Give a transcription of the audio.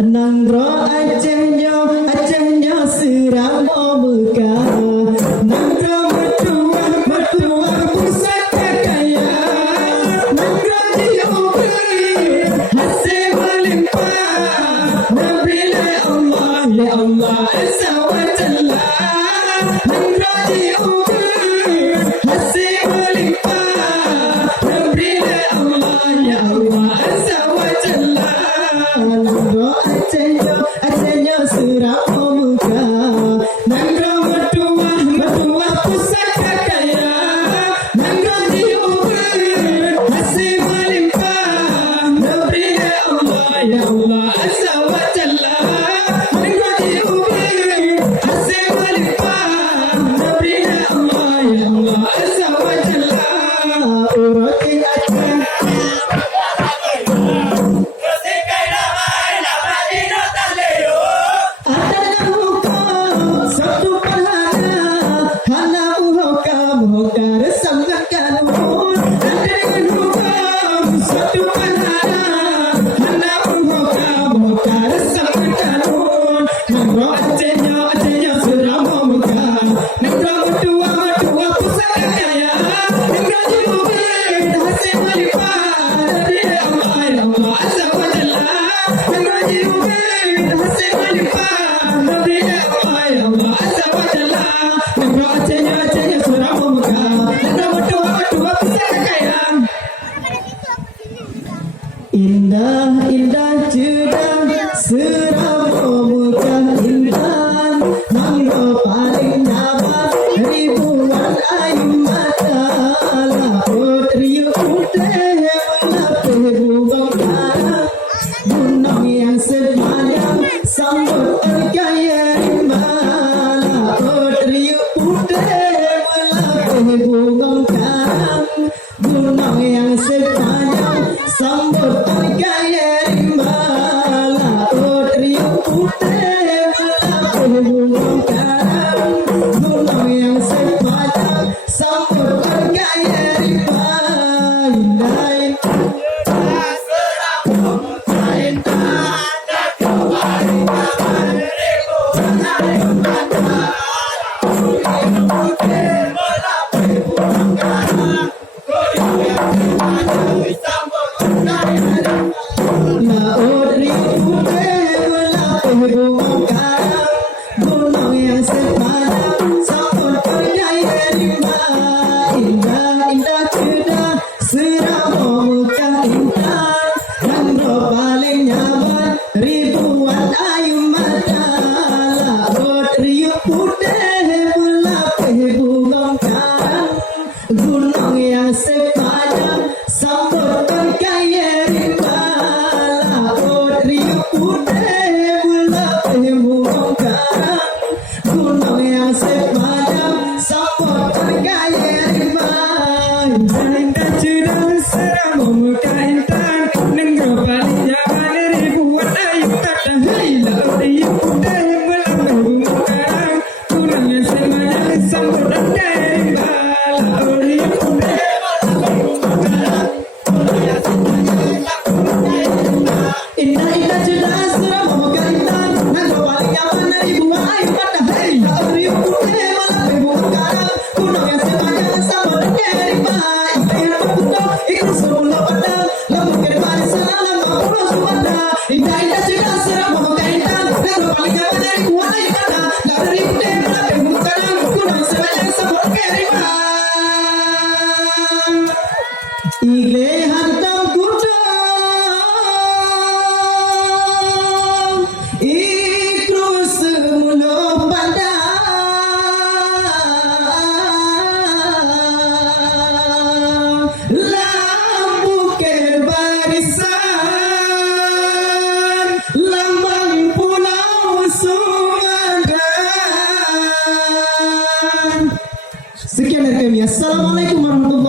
Nandro Acehnya Siramo Muka Nandro Mertua Pusaka Kaya Nandro diubah hasil melimpah Nabila Allah ya Allah Azza wa Jalla Nandro diubah hasil melimpah Nabila Allah ya Allah Azza wa Jalla Nandro Acehnya Siramo Muka Nandro Mertua Pusaka Kaya Nandro diubah hasil melimpah Nabila Allah ya Allah Azza wa Jalla Nandro diubah hasil melimpah Nabila Allah ya Allah Azza wa Jalla Urati Aceh Indah, indah jedang Siramo Muka indah Nandro paling nyaman ribuan ayu mata Laput riuh putih melapih bunga karang Gunung yang sepanjang sambut bergaya rimba Laput riuh putih melapih bunga karang Gunung yang sepanjang sambut bergaya rimba Laut riuh putih melapih bunga karang Gunung yang sepanjang sambut bergaya rimba Laut riuh putih melapih bunga karang Gunung yang sepanjang sambut bergaya rimba Indah, indah jedang Siramo Muka indah Nandro paling nyaman ribuan ayu mata Laut riuh putih melapih bunga karang Gunung yang sepanjang sambut bergaya rimba Laut riuh putih melapih bunga karang Gunung yang sepanjang sambut bergaya rimba Indah, indah jedang Siramo Muka indah Nandro paling nyaman ribuan ayu mata Laut riuh putih melapih bunga karang Gunung yang sepanjang sambut bergaya rimba Laut riuh putih Indah, indah jedang Siramo Muka indah Nandro paling nyaman ribuan ayu mata Laut riuh putih melapih bunga karang kami. Assalamualaikum warahmatullahi